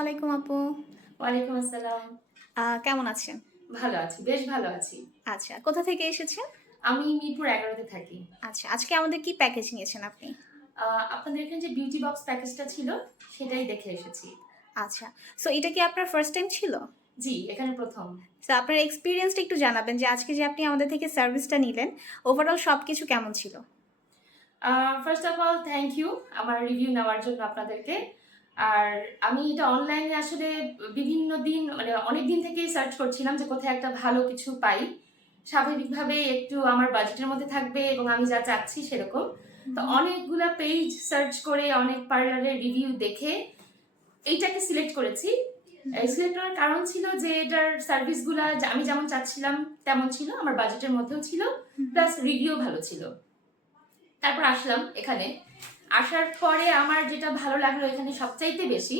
ওয়ালাইকুম আপু। ওয়ালাইকুম আসসালাম। কেমন আছেন? ভালো আছি, বেশ ভালো আছি। আচ্ছা, কোথা থেকে এসেছেন? আমি মিরপুর ১১-তে থাকি। আচ্ছা, আজকে আমাদের কি প্যাকেজ নিয়েছেন আপনি? আপনাদের এখানে যে বিউটি বক্স প্যাকেজটা ছিল, সেটাই দেখে এসেছি। আচ্ছা, সো এটা কি আপনার ফার্স্ট টাইম ছিল? জি, এখানে ১ম। সো আপনার এক্সপেরিয়েন্সটা একটু জানাবেন যে আজকে যে আপনি আমাদের থেকে সার্ভিসটা নিলেন, ওভারঅল সবকিছু কেমন ছিল? First of all thank you আমার রিভিউ নেওয়ার জন্য আপনাদেরকে। আর আমি এটা অনলাইনে আসলে বিভিন্ন দিন মানে অনেক দিন থেকেই সার্চ করছিলাম যে কোথায় একটা ভালো কিছু পাই। স্বাভাবিকভাবে একটু আমার বাজেটের মধ্যে থাকবে এবং আমি যা চাচ্ছি সেরকম। তো অনেকগুলা পেজ সার্চ করে অনেক পার্লারের রিভিউ দেখে এইটাকে সিলেক্ট করেছি। সিলেক্ট করার কারণ ছিল যে এটার সার্ভিসগুলা আমি যেমন চাচ্ছিলাম তেমন ছিল, আমার বাজেটের মধ্যেও ছিল, প্লাস রিভিউ ভালো ছিল। তারপর আসলাম এখানে। আসার পরে আমার যেটা ভালো লাগলো এখানে সবচাইতে বেশি,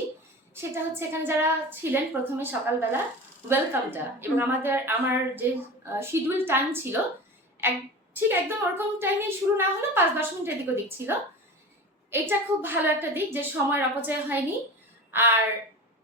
সেটা হচ্ছে এখানে যারা ছিলেন প্রথমে সকালবেলা ওয়েলকামটা, এবং আমার যে শিডিউল টাইম ছিল ঠিক একদম ওরকম টাইমে শুরু না হলে ৫-১০ মিনিট এদিক ওদিক ছিল। এটা খুব ভালো একটা দিক যে সময়ের অপচয় হয়নি। আর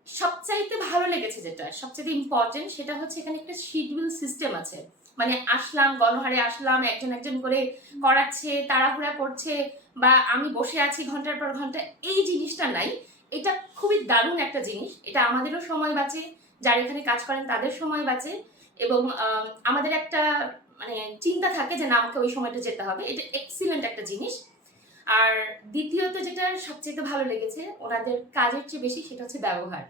সবচাইতে ভালো লেগেছে যেটা সবচাইতে ইম্পর্টেন্ট, সেটা হচ্ছে এখানে একটা শিডিউল সিস্টেম আছে। মানে আসলাম, গণহারে আসলাম, একজন একজন করে করাচ্ছে, তাড়াহুড়া করছে, বা আমি বসে আছি ঘন্টার পর ঘন্টা, এই জিনিসটা নাই। এটা খুবই দারুণ একটা জিনিস। এটা আমাদেরও সময় বাঁচে, যারা এখানে কাজ করেন তাদের সময় বাঁচে, এবং আমাদের একটা মানে চিন্তা থাকে যে না আমাকে ওই সময়টা যেতে হবে। এটা এক্সিলেন্ট একটা জিনিস। আর দ্বিতীয়ত যেটা সবচেয়ে ভালো লেগেছে ওনাদের কাজের চেয়ে বেশি, সেটা হচ্ছে ব্যবহার।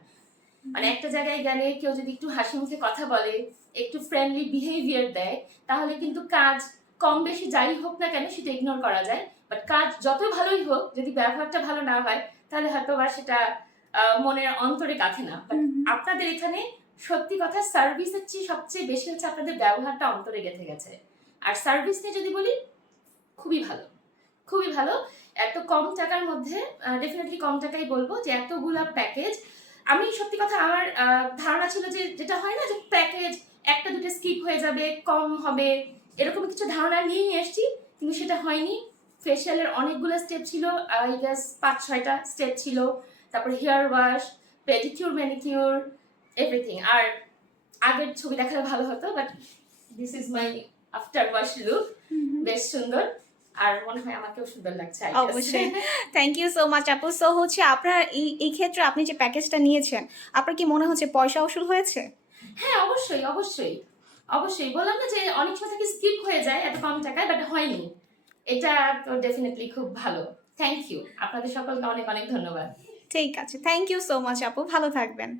মানে একটা জায়গায় গেলে কেউ যদি একটু হাসি মুখে কথা বলে, একটু ফ্রেন্ডলি বিহেভিয়ার দেয়, তাহলে কিন্তু কাজ কম বেশি যাই হোক না কেন সেটা ইগনোর করা যায়। বাট কাজ যত ভালোই হোক, যদি ব্যবহারটা ভালো না হয় তাহলে হয়তো বা সেটা মনের অন্তরে কাঁথে না। বাট আপনাদের এখানে সত্যি কথা সার্ভিসের চেয়ে সবচেয়ে বেশি হচ্ছে আপনাদের ব্যবহারটা অন্তরে গেঁথে গেছে। আর সার্ভিস নিয়ে যদি বলি, খুবই ভালো, খুবই ভালো। এত কম টাকার মধ্যে, ডেফিনেটলি কম টাকাই বলবো যে এতগুলা প্যাকেজ। আমি সত্যি কথা আমার ধারণা ছিল যে যেটা হয় না যে প্যাকেজ একটা দুটো স্কিপ হয়ে যাবে, কম হবে, এরকম কিছু ধারণা নিয়েই এসেছি, কিন্তু সেটা হয়নি। ফেশিয়ালের অনেকগুলো স্টেপ ছিল, আই গেস ৫-৬টা স্টেপ ছিল। তারপর hair wash, pedicure, manicure, everything. আর আগের ছবি দেখালে ভালো হতো, but this is my after wash look. বেশ সুন্দর, আর মনে হয় আমাকেও সুন্দর লাগছে। অবশ্যই, থ্যাংক ইউ সো মাচ আপু। সো হচ্ছে আপনার এই ক্ষেত্রে আপনি যে প্যাকেজটা নিয়েছেন, আপনার কি মনে হচ্ছে পয়সা উসুল হয়েছে? হ্যাঁ, অবশ্যই অবশ্যই অবশ্যই। বললাম না যে অনেক সময় থেকে স্কিপ হয়ে যায় এত কম টাকায়, বাট হয়নি। এটা তো ডেফিনেটলি খুব ভালো। থ্যাংক ইউ, আপনাদের সকলকে অনেক অনেক ধন্যবাদ। ঠিক আছে, থ্যাংক ইউ সো মাচ আপু, ভালো থাকবেন।